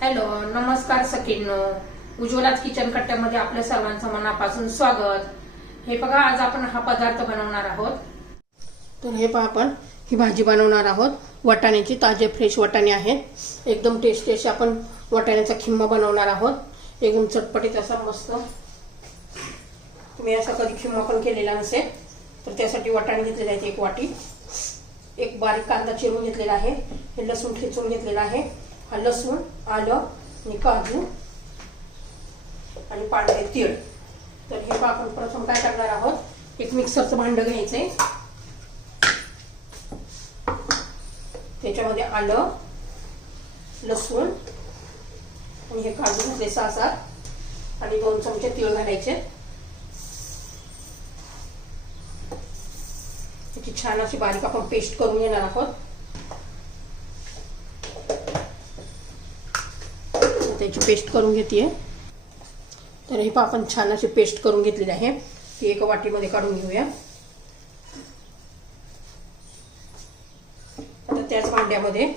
Hello नमस्कार सखींनो. उज्ज्वलाच kitchen कट्ट्यामध्ये आपल्या सर्वांचं मनापासून स्वागत. हे बघा आज आपण हा पदार्थ बनवणार आहोत. तर हे पहा आपण ही भाजी बनवणार आहोत. वाटाण्याची ताजे फ्रेश वाटाणे आहेत. एकदम टेस्टी अशी आपण वाटाण्याचा खिम्मा बनवणार आहोत. एकदम चटपटीत असा मस्त. तुम्ही असा कधी खिम्मा पण केलेला नसेल तर त्यासाठी वाटाणे घेतलेले आहेत एक वाटी. एक बारीक कांदा चिरून घेतलेला आहे. हे लसूण ठेचून घेतलेला आहे. लसूण आलं आणि काजू आणि पांढरे तीळ. तर हे आपण प्रथम काय करणार आहोत? एक मिक्सरचं भांड घ्यायचंय. त्याच्यामध्ये आलं लसूण आणि हे काजू घातले सहा सात आणि दोन चमचे तीळ घालायचे. त्याची छान अशी बारीक आपण पेस्ट करून घेणार आहोत. त्याची पेस्ट करून घेते तर हे आपण छान अशी पेस्ट करून घेतलेली आहे. ती एका वाटीमध्ये काढून घेऊया. तर त्याच भांड्यामध्ये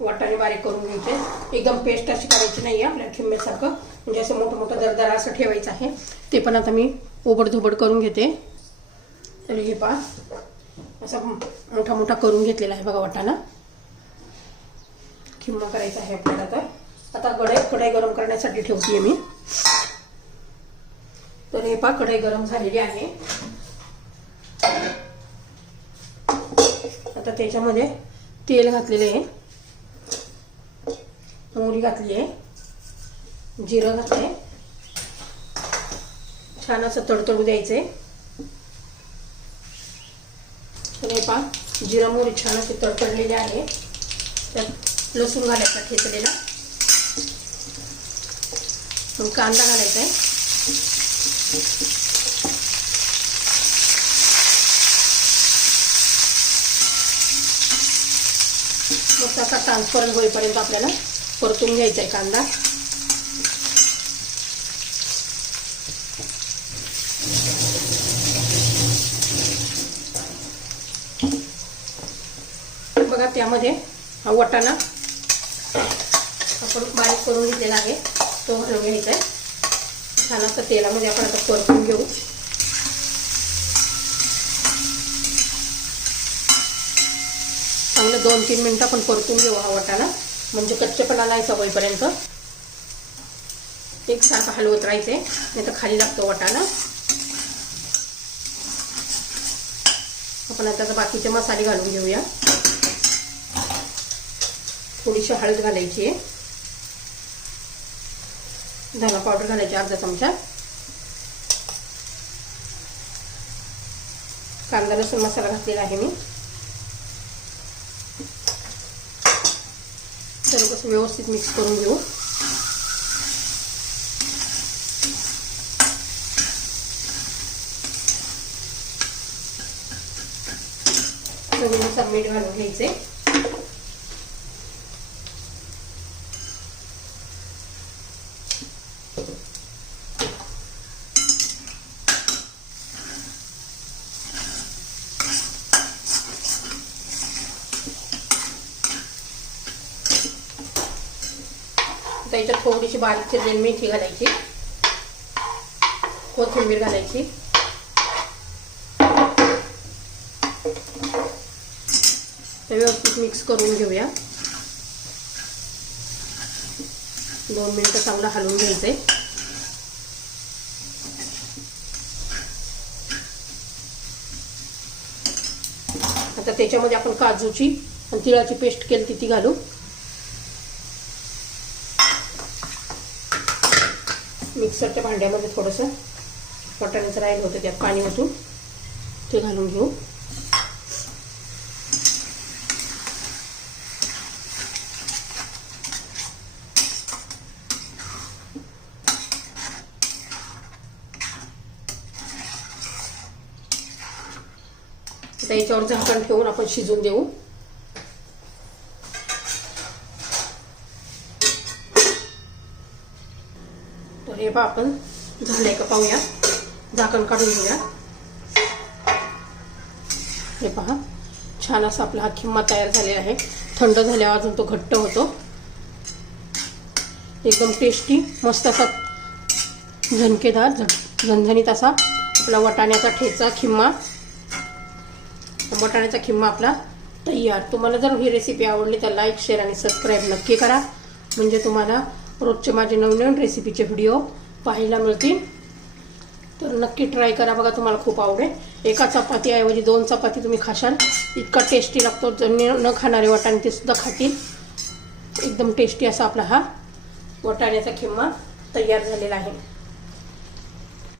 वाटाणे बारीक करून घ्यायचे. एकदम पेस्ट अशी करायची नाही आहे आपल्या ठिंब्यासारखं म्हणजे असं मोठं मोठं दरदरा असं ठेवायचं आहे. ते पण आता मी ओबडधोबड करून घेते. तर हे पा असा मोठा मोठा करून घेतलेला आहे बघा वाटाणा. खिम्मा करायचा आहे आपल्याला तर आता कढई कढई गरम करण्यासाठी ठेवते मी. तर हे पा कढई गरम झालेली आहे. आता त्याच्यामध्ये तेल घातलेले आहे. मोहरी घातली आहे. जिरं घातले छान असं तडतडू द्यायचंय. तर हे पा जिरं मोहरी छान असे तडतडलेले आहे. त्यात लसूण घालायचा ठेचलेला. पण कांदा घालायचा आहे. मग असा ट्रान्सफरन होईपर्यंत आपल्याला परतून घ्यायचा आहे कांदा. बघा त्यामध्ये हा वटाणा आपण बारीक करून घेतलेला आहे. तो घालून घ्यायचा आहे छान असं तेलामध्ये आपण आता परतून घेऊ. चांगलं दोन तीन मिनटं आपण परतून घेऊ हा वाटाणा. म्हणजे कच्चेपणा नाही सवयीपर्यंत. एकसारखं हलवत राहायचे. नाही तर खाली लागतो वाटाणा. आपण आता बाकीचे मसाले घालून घेऊया. थोडीशी हळद घालायची आहे. धना पावडर घालायची अर्धा चमचा. कांदा लसूण मसाला घातलेला आहे मी. सर्व कसं व्यवस्थित मिक्स करून घेऊ. चवीनुसार मीठ घालून घ्यायचे. त्याच्यात थोडीशी बारीक चिरलेली मेथी घालायची. कोथिंबीर घालायची. व्यवस्थित मिक्स करून घेऊया. दोन मिनटं चांगलं हलवून घ्यायचंय. आता त्याच्यामध्ये आपण काजूची आणि तिळाची पेस्ट केली ती घालू. मिक्सरच्या भांड्यामध्ये थोडंसं वाटाण्याचं राहील होतं त्यात पाणी ओतून. ते घालून घेऊ. तर याच्यावर झाकण ठेवून आपण शिजून देऊ. तर हे पहा आपण झालंय का पाहूया. झाकण काढून घेऊया. हे पहा छान असा आपला हा खिम्मा तयार झालेला आहे. थंड झाल्यावर अजून तो घट्ट होतो. एकदम टेस्टी मस्त असा झणकेदार झणझणीत असा आपला वटाण्याचा ठेचा खिम्मा वटाण्याचा खिम्मा आपला तयार. तुम्हाला जर ही रेसिपी आवडली तर लाईक शेअर आणि सबस्क्राईब नक्की करा. म्हणजे तुम्हाला रोजचे माझे नवनवीन रेसिपीचे व्हिडिओ पाहायला मिळतील. तर नक्की ट्राय करा. बघा तुम्हाला खूप आवडेल. एका चपातीऐवजी दोन चपाती तुम्ही खाशाल. इतका टेस्टी लागतो. ज्यांनी न खाणारे वाटाणे ते सुद्धा खातील. एकदम टेस्टी असा आपला हा वटाण्याचा खिम्मा तयार झालेला आहे.